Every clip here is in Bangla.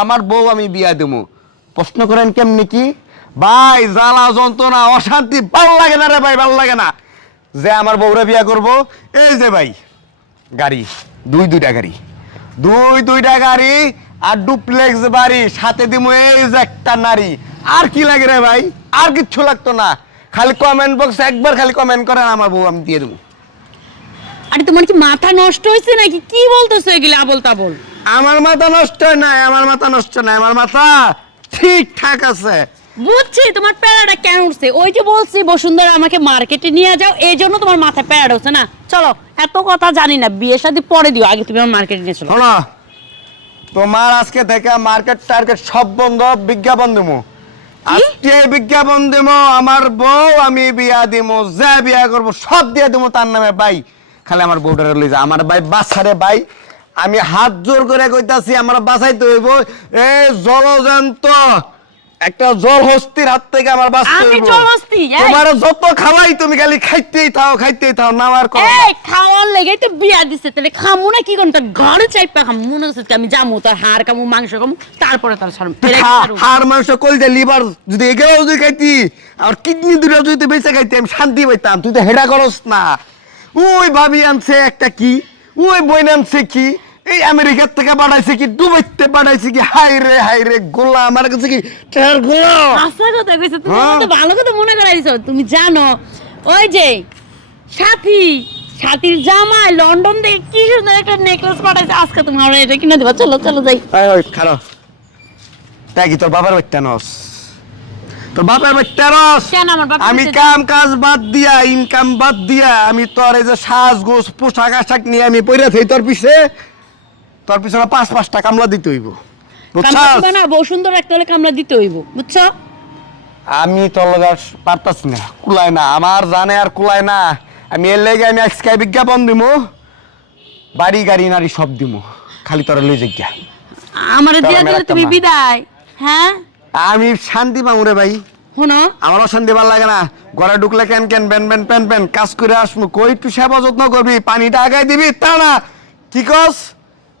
আমার বউ আমি বিয়া দেবো। প্রশ্ন করেন কেমনি কি? ভাই, জ্বালা, যন্ত্রণা, অশান্তি, ভালো লাগে না রে ভাই, ভালো লাগে না। যে আমার বউরে বিয়া করব, এই যে ভাই, গাড়ি, দুই দুইটা গাড়ি। দুই দুইটা গাড়ি আর ডুপ্লেক্স বাড়ি, সাথে দিমু এই যে একটা নারী। আর কি লাগে রে ভাই? আর কিচ্ছু লাগতো না। খালি কমেন্ট বক্স একবার খালি কমেন্ট করেন, আমার বউ আমি দিয়ে দেবো। আরে, তোমার কি মাথা নষ্ট হয়েছে নাকি? কি বলতেছো এগুলো আবল তাবল আমার মাথা নষ্ট নাই আমার মাথা নষ্ট নাই আমার মাথা ঠিকঠাক আছে। বুঝছি তোমার প্যারাটা কেন উঠছে? ওই যে বলছি বসুন্ধরা আমাকে মার্কেটে নিয়ে যাও এই জন্য তোমার মাথায় প্যারাটা উঠছে না। চলো এত কথা জানি না বিয়ে শাদি পরে দিও আগে তুমি আমার মার্কেটে নিয়ে চলো। শোনো তোমার আজকে থেকে মার্কেট টার্গেট সব বন্ধ বিজ্ঞাপন দেবো আজকে বিজ্ঞাপন দেবো আমার বউ আমি বিয়া দিমু যা বিয়া করব সব দিয়ে দেবো তার নামে ভাই। খালি আমার বউটারে লই যা আমার ভাই বাসারে ভাই। আমি হাত জোর করে কইতাছি আমার বাসাইতে হইব। এই জলজন্ত একটা জল হস্তির হাত থেকে আমার বাঁচতে আমি হইব। তোমার যত খাওয়াই তুমি খালি খাইতেই থাও খাইতেই থাও নামার কথা এই খাওয়ার লেগে তো বিয়া দিছে তাহলে খামু না কি করুন তোর ঘরে চাইপা খামু মনে হচ্ছে আমি যামু তোর হাড় কামু মাংস কামু তারপরে তার সারম হাড় মাংস কলজা লিভার যদি এগুলো যদি খাইতি আর কিডনি দুটো যদি বেঁচে খাইতি আমি শান্তি পাইতাম। তুই তো হেডা করস না। ওই ভাবি আনছে একটা কি? ওই বই নামছে কি? এই আমেরিকার থেকে পাঠাইছে কি দুবাইতে পাঠাইছে কি হাই রে হাই রে গোলা আমার কাছে কি টের গোলা আশা কথা কইছো তুমি হ্যাঁ। আমাকে ভালো কথা মনে করাই দিছো। তুমি জানো ওই যে সাথী সাথীর জামাই লন্ডন থেকে কি সুন্দর একটা নেকলেস পাঠাইছে আজকে তুমি আমরা এটা কিনে দিবা। চলো চলো যাই। এই ওই খারাপ তাই কি তোর বাবার বাচ্চা নস তোর বাবার বাচ্চা নস কেন আমার বাপের আমি কাম কাজ বাদ দিয়া ইনকাম বাদ দিয়া আমি তোর এই যে সাজ গোস পোশাক আশাক নিয়ে আমি পইরা থাই তোর পিছে। তোর পিছনে পাঁচ পাঁচটা কামলা দিতে হইব। কামলা বুঝছাস দিবা না বউ সুন্দর রাখতে হলে কামলা দিতে হইব বুঝছ? আমি তোর লগে আর পারতাছি না কুলায় না আমার জানে আর কুলায় না। আমি এর লেগে আমি আজকে বিজ্ঞাপন দিমু বাড়ি গাড়ি নারী সব দিমু খালি তোর লই যাইয়া আমারে চলো, দিলে তুমি। বিদায় হ্যাঁ? আমি শান্তি পাবো রে ভাই। শোনো। আমার অশান্তি ভালো লাগে না ঘরে ঢুকলে কেন কেন বেন বেন পেন পেন কাজ করে আসব কই একটু সেবা যত্ন করবি পানিটা আগাই দিবি তা না কি কস?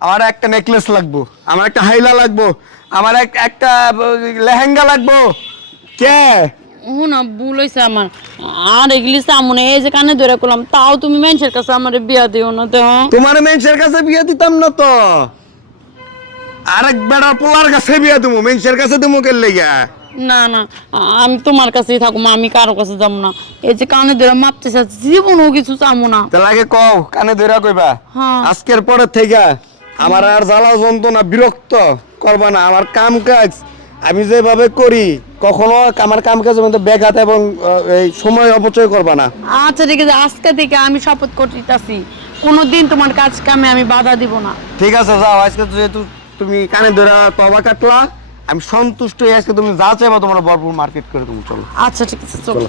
আমার একটা নেকলেস লাগবো আমার একটা হাইলা লাগবো আমার এক- একটা লেহেঙ্গা লাগবো। কে? শোনো ভুল হয়েছে আমার। আর এগুলি সামনে এই যে কানে ধরে করলাম তাও তুমি কাছে আমার বিয়া দিও না তো তোমার মেনসের কাছে বিয়ে দিতাম না তো। আরেক বেড়া পোলার কাছে বিয়ে দেবো মেনসের কাছে দেবো কে লেগে? না না আমি তোমার কাছেই থাকব আমি কারও কাছে যাব না। এই যে কানে ধরে মাপতে চাচ্ছি জীবনও কিছু চাবো না। তাহলে আগে কও কানে ধরে কইবা? হ্যাঁ। আজকের পরে থেকে আমার আর জ্বালা যন্ত্রণা বিরক্ত। করবা না আমার কাম কাজ আমি যেভাবে করি কখনো আমার কাম কাজের মধ্যে ব্যাঘাত এবং এই সময় অপচয় করবা না। আচ্ছা ঠিক আছে আজকে থেকে আমি শপথ করতেছি। কোনোদিন তোমার কাজ কামে আমি বাধা দিব না। ঠিক আছে যাও আজকে যেহেতু তুমি কানে ধরে তবা কাটলা আমি সন্তুষ্ট হয়ে আজকে তুমি যা চাইবা তোমার বরপুর মার্কেট করে তুমি চলো। আচ্ছা ঠিক আছে চলো।